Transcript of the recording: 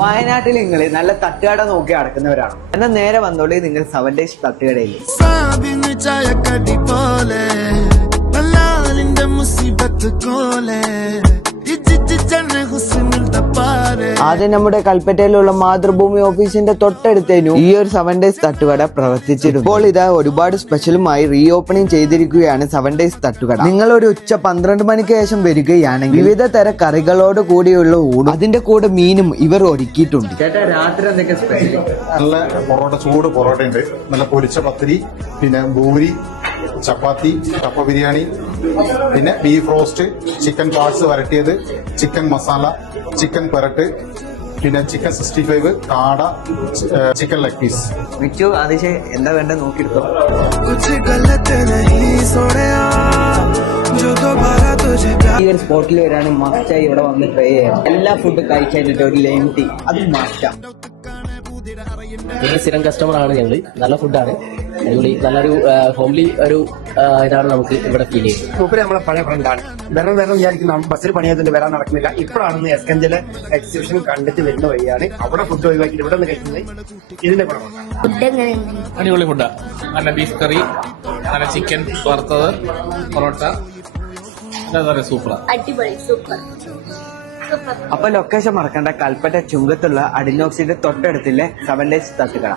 വയനാട്ടിൽ നിങ്ങൾ നല്ല തട്ടുകട നോക്കി അടക്കുന്നവരാണ് എന്നാൽ നേരെ വന്നോളി നിങ്ങൾ 7 days തട്ടുകടയിൽ. ആദ്യം നമ്മുടെ കൽപ്പറ്റയിലുള്ള മാതൃഭൂമി ഓഫീസിന്റെ തൊട്ടടുത്തേനു ഈ ഒരു 7 days തട്ടുകട പ്രവർത്തിച്ചിരുന്നു. ഇപ്പോൾ ഇതാ ഒരുപാട് സ്പെഷ്യലുമായി റീ ഓപ്പണിംഗ് ചെയ്തിരിക്കുകയാണ് 7 days തട്ടുകട. നിങ്ങൾ ഒരു ഉച്ച 12 മണിക്ക് ശേഷം വരികയാണെങ്കിൽ വിവിധ തര കറികളോട് കൂടിയുള്ള ഊണും അതിന്റെ കൂടെ മീനും ഇവർ ഒരുക്കിയിട്ടുണ്ട്. ചേട്ടാ രാത്രി എന്തൊക്കെ സ്പെഷ്യൽ? നല്ല പൊറോട്ട, ചൂട് പൊറോട്ട ഉണ്ട്, നല്ല പൊരിച്ച പത്തിരി, പിന്നെ പൂരി, ചപ്പാത്തി, കപ്പ ബിരിയാണി, പിന്നെ ബീഫ് റോസ്റ്റ്, ചിക്കൻ പാർട്സ് വരട്ടിയത്, ചിക്കൻ മസാല, ചിക്കൻ പെരട്ട്, പിന്നെ ചിക്കൻ 65, കാട, ചിക്കൻ ലെഗ് പീസ്. മിച്ചു ആദിശേ എന്താ വേണ്ട നോക്കിയെടുത്തോ. ഈ ഒരു സ്പോട്ടിൽ വരാണ് മസ്റ്റായി ഇവിടെ വന്ന് ട്രൈ ചെയ്യാം. എല്ലാ ഫുഡ് കഴിക്കാനായിട്ട് ഒരു ലെയിം ടീ അത് മസ്റ്റാ. സ്ഥിരം കസ്റ്റമർ ആണ് ഞങ്ങള്. നല്ല ഫുഡാണ്, അടിപൊളി, നല്ലൊരു ഹോംലി ഒരു ഇതാണ് നമുക്ക് ഇവിടെ ഫീൽ ചെയ്യുന്നത്. മൂപ്പര് നമ്മളെ പഴയ ഫ്രണ്ടാണ്. വരണം വിചാരിക്കുന്ന ബസ്സിൽ പണിയായതുകൊണ്ട് വരാൻ നടക്കുന്നില്ല. ഇപ്പോഴാണെന്ന് എസ്കഞ്ചിലെ എക്സിബിഷൻ കണ്ടിട്ട് വരുന്ന വഴിയാണ്. അവിടെ ഫുഡ് ഒഴിവാക്കിയിട്ട് ഇവിടെ നിന്ന് കഴിക്കുന്നത് ഇതിന്റെ കുറവാണ്. അടിപൊളി ഫുഡാ. നല്ല ബീഫ് കറി, നല്ല ചിക്കൻ വറുത്തത്, പൊറോട്ട, സൂപ്പറാ, അടിപൊളി, സൂപ്പർ. അപ്പൊ ലൊക്കേഷൻ മറക്കണ്ട, കൽപ്പറ്റ ചുങ്കത്തുള്ള അഡിനോക്സിന്റെ തൊട്ടടുത്തില്ലേ 7 days തട്ടുകട.